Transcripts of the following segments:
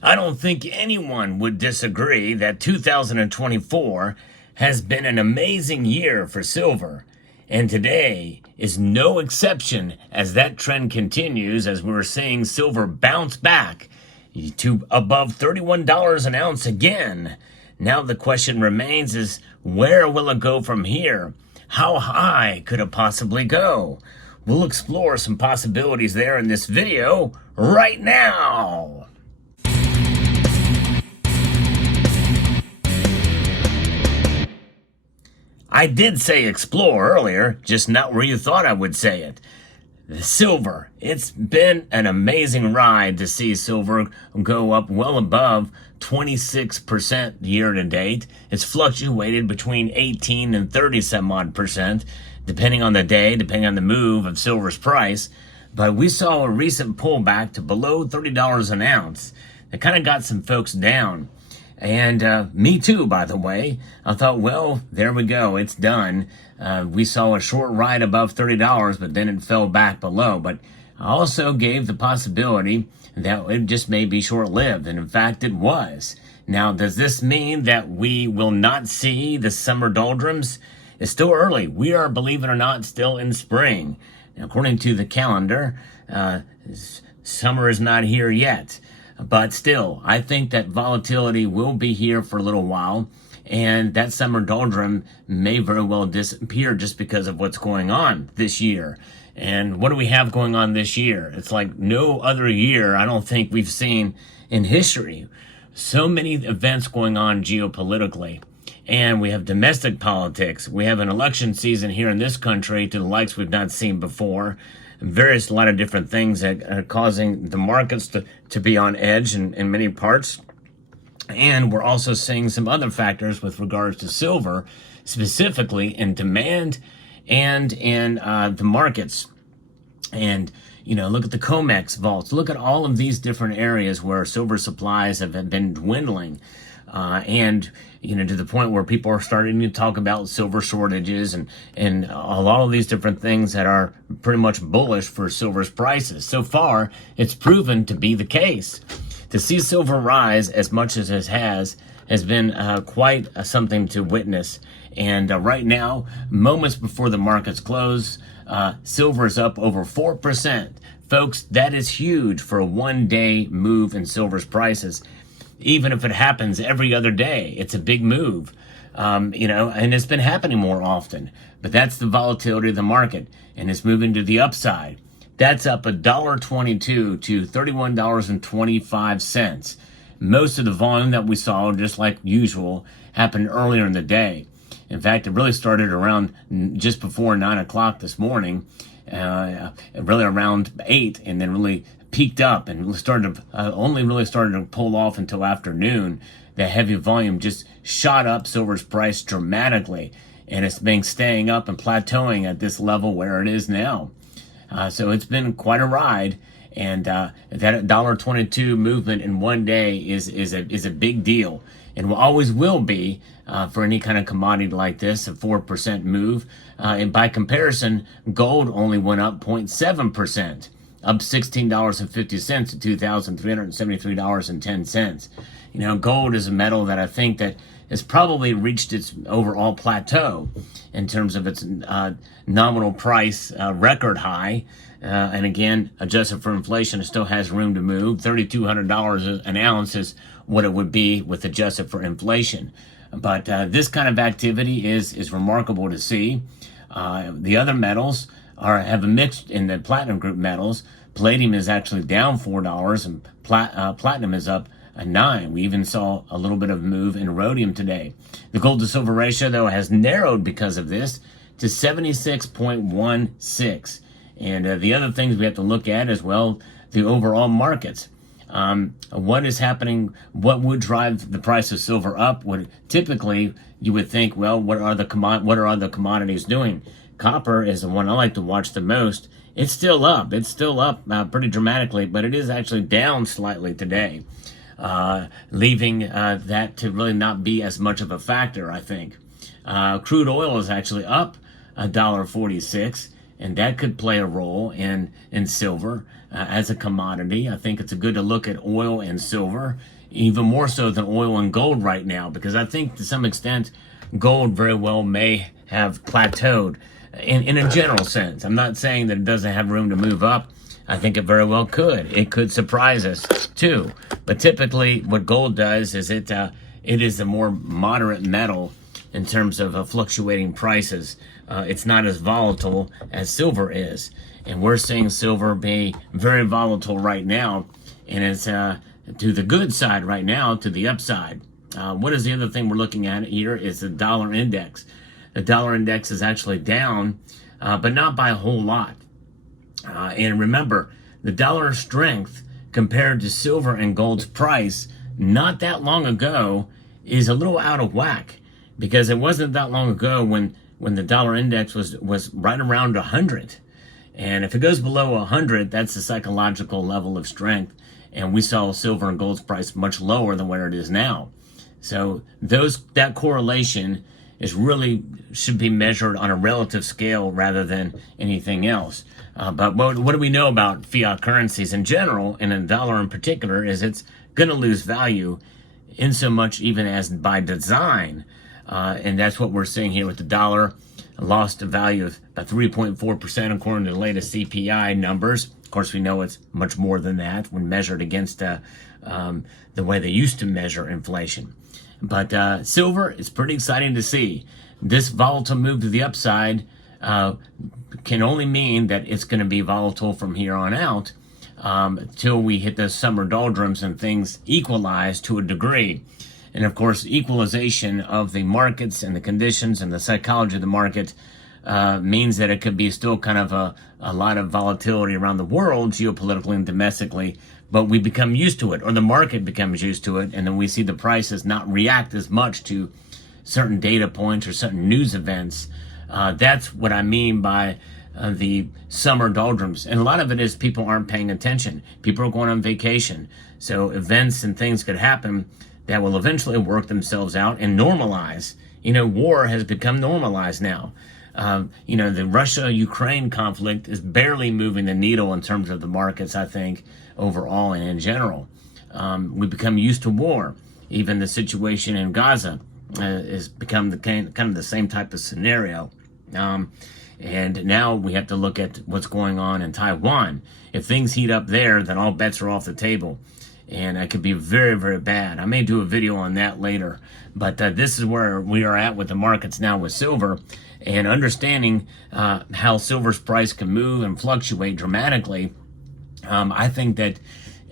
I don't think anyone would disagree that 2024 has been an amazing year for silver, and today is no exception as that trend continues as we're seeing silver bounce back to above $31 an ounce again. Now the question remains is where will it go from here? How high could it possibly go? We'll explore some possibilities there in this video right now. I did say explore earlier, just not where you thought I would say it. The silver. It's been an amazing ride to see silver go up well above 26% year to date. It's fluctuated between 18 and 30 some odd percent, depending on the day, depending on the move of silver's price. But we saw a recent pullback to below $30 an ounce. That kind of got some folks down. And me too, by the way. I thought, well, there we go. It's done. We saw a short ride above $30, but then it fell back below. But I also gave the possibility that it just may be short-lived. And in fact, it was. Now, does this mean that we will not see the summer doldrums? It's still early. We are, believe it or not, still in spring. Now, according to the calendar, summer is not here yet. But still, I think that volatility will be here for a little while, and that summer doldrum may very well disappear just because of what's going on this year. And what do we have going on this year? It's like no other year I don't think we've seen in history. So many events going on geopolitically. And we have domestic politics. We have an election season here in this country to the likes we've not seen before. A lot of different things that are causing the markets to be on edge in many parts. And we're also seeing some other factors with regards to silver, specifically in demand and in the markets. And, look at the COMEX vaults. Look at all of these different areas where silver supplies have been dwindling. And to the point where people are starting to talk about silver shortages and a lot of these different things that are pretty much bullish for silver's prices. So far, it's proven to be the case. To see silver rise as much as it has been quite something to witness. And right now, moments before the markets close, silver is up over 4%. Folks, that is huge for a one-day move in silver's prices. Even if it happens every other day, it's a big move, and it's been happening more often. But that's the volatility of the market, and it's moving to the upside. That's up $1.22 to $31.25. Most of the volume that we saw, just like usual, happened earlier in the day. In fact, it really started around just before 9 o'clock this morning, really around 8, and then really peaked up and only really started to pull off until afternoon. The heavy volume just shot up silver's price dramatically, and it's been staying up and plateauing at this level where it is now. So it's been quite a ride, and that $1.22 movement in one day is a big deal, and always will be for any kind of commodity like this, a 4% move. And by comparison, gold only went up 0.7%. Up $16.50 to $2,373.10. Gold is a metal that I think that has probably reached its overall plateau in terms of its nominal price record high. And again, adjusted for inflation, it still has room to move. $3,200 an ounce is what it would be with adjusted for inflation. But this kind of activity is remarkable to see. The other metals have a mix in the platinum group metals. Palladium is actually down $4, and platinum is up $9. We even saw a little bit of move in rhodium today. The gold to silver ratio, though, has narrowed because of this to 76.16. And the other things we have to look at as well, the overall markets. What is happening? What would drive the price of silver up? Typically you would think, well, what are the commodities doing? Copper is the one I like to watch the most. It's still up. It's still up pretty dramatically, but it is actually down slightly today, leaving that to really not be as much of a factor, I think. Crude oil is actually up $1.46, and that could play a role in silver. as a commodity. I think it's good to look at oil and silver, even more so than oil and gold right now, because I think to some extent gold very well may have plateaued in a general sense. I'm not saying that it doesn't have room to move up. I think it very well could. It could surprise us too. But typically what gold does is it is a more moderate metal in terms of fluctuating prices. It's not as volatile as silver is. And we're seeing silver be very volatile right now. And it's to the good side right now, to the upside. What is the other thing we're looking at here is the dollar index. The dollar index is actually down, but not by a whole lot. And remember, the dollar strength compared to silver and gold's price not that long ago is a little out of whack, because it wasn't that long ago when the dollar index was right around 100. And if it goes below 100, that's the psychological level of strength. And we saw silver and gold's price much lower than where it is now. So that correlation is really should be measured on a relative scale rather than anything else. But what do we know about fiat currencies in general, and in the dollar in particular, is it's going to lose value in so much even as by design. And that's what we're seeing here with the dollar. Lost a value of about 3.4% according to the latest CPI numbers. Of course, we know it's much more than that when measured against the way they used to measure inflation. But silver is pretty exciting to see. This volatile move to the upside can only mean that it's going to be volatile from here on out till we hit the summer doldrums and things equalize to a degree. And of course, equalization of the markets and the conditions and the psychology of the market means that it could be still kind of a lot of volatility around the world, geopolitically and domestically, but we become used to it, or the market becomes used to it, and then we see the prices not react as much to certain data points or certain news events. That's what I mean by the summer doldrums. And a lot of it is people aren't paying attention. People are going on vacation. So events and things could happen that will eventually work themselves out and normalize. War has become normalized now. The Russia-Ukraine conflict is barely moving the needle in terms of the markets, I think, overall and in general. We've become used to war. Even the situation in Gaza has become kind of the same type of scenario. And now we have to look at what's going on in Taiwan. If things heat up there, then all bets are off the table. And it could be very, very bad. I may do a video on that later. But this is where we are at with the markets now with silver. And understanding how silver's price can move and fluctuate dramatically, I think that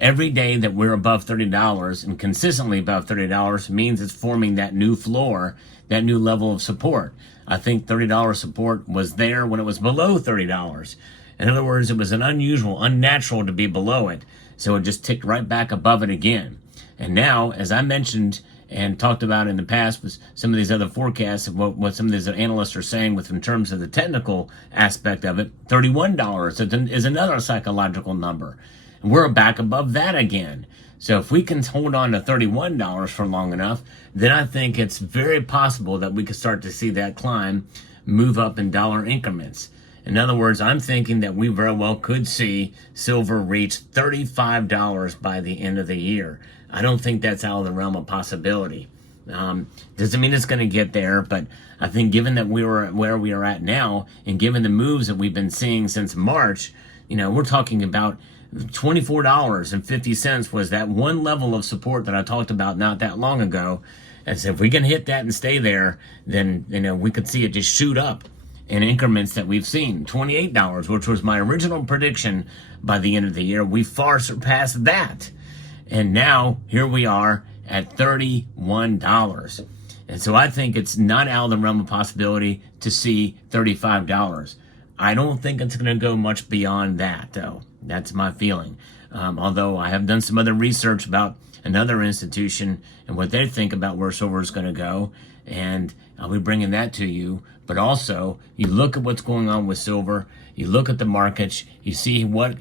every day that we're above $30 and consistently above $30 means it's forming that new floor, that new level of support. I think $30 support was there when it was below $30. In other words, it was unnatural to be below it. So it just ticked right back above it again. And now, as I mentioned and talked about in the past with some of these other forecasts of what some of these analysts are saying in terms of the technical aspect of it, $31 is another psychological number. And we're back above that again. So if we can hold on to $31 for long enough, then I think it's very possible that we could start to see that climb move up in dollar increments. In other words, I'm thinking that we very well could see silver reach $35 by the end of the year. I don't think that's out of the realm of possibility. Doesn't mean it's going to get there, but I think given that we were where we are at now, and given the moves that we've been seeing since March, we're talking about $24.50 was that one level of support that I talked about not that long ago. And so if we can hit that and stay there, then we could see it just shoot up in increments that we've seen. $28, which was my original prediction by the end of the year. We far surpassed that. And now here we are at $31. And so I think it's not out of the realm of possibility to see $35. I don't think it's going to go much beyond that, though. That's my feeling. Although I have done some other research about another institution and what they think about where silver is going to go. And I'll be bringing that to you. But also, you look at what's going on with silver, you look at the markets, you see what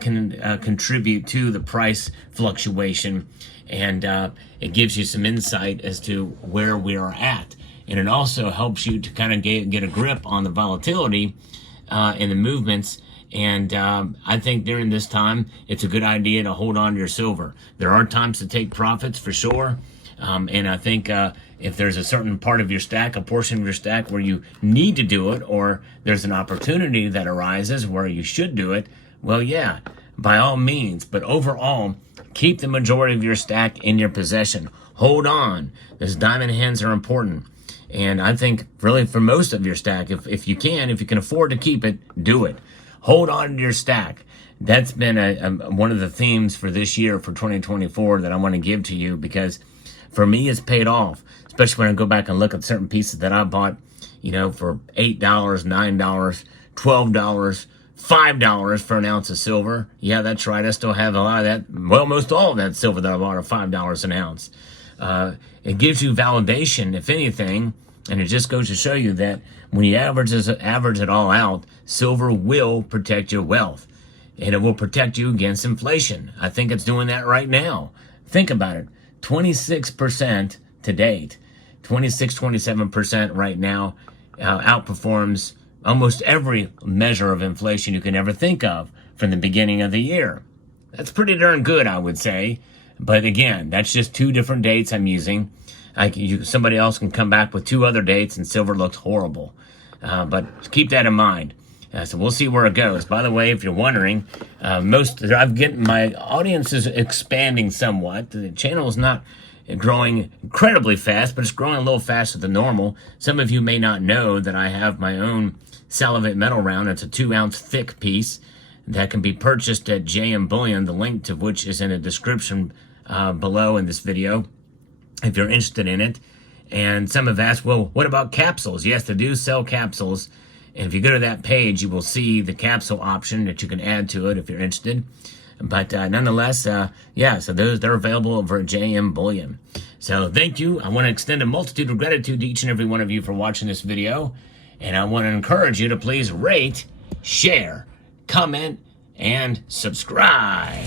can contribute to the price fluctuation, and it gives you some insight as to where we are at. And it also helps you to kind of get a grip on the volatility and the movements And I think during this time, it's a good idea to hold on to your silver. There are times to take profits for sure. And I think if there's a certain part of your stack, a portion of your stack where you need to do it, or there's an opportunity that arises where you should do it, well, yeah, by all means. But overall, keep the majority of your stack in your possession. Hold on. Those diamond hands are important. And I think really for most of your stack, if you can afford to keep it, do it. Hold on to your stack. That's been one of the themes for this year, for 2024, that I want to give to you, because for me, it's paid off, especially when I go back and look at certain pieces that I bought, for $8, $9, $12, $5 for an ounce of silver. Yeah, that's right. I still have a lot of that. Well, most all of that silver that I bought at $5 an ounce. It gives you validation, if anything, and it just goes to show you that when you average it all out, silver will protect your wealth, and it will protect you against inflation. I think it's doing that right now. Think about it. 26% to date, 27% right now, outperforms almost every measure of inflation you can ever think of from the beginning of the year. That's pretty darn good, I would say. But again, that's just 2 different dates I'm using. Somebody else can come back with 2 other dates and silver looks horrible. But keep that in mind. So we'll see where it goes. By the way, if you're wondering, my audience is expanding somewhat. The channel is not growing incredibly fast, but it's growing a little faster than normal. Some of you may not know that I have my own salivate metal round. It's a 2-ounce thick piece that can be purchased at JM Bullion, the link to which is in the description below in this video, if you're interested in it. And some have asked, well, what about capsules? Yes, they do sell capsules. And if you go to that page, you will see the capsule option that you can add to it if you're interested. But nonetheless, so they're available over at JM Bullion. So thank you. I want to extend a multitude of gratitude to each and every one of you for watching this video. And I want to encourage you to please rate, share, comment, and subscribe.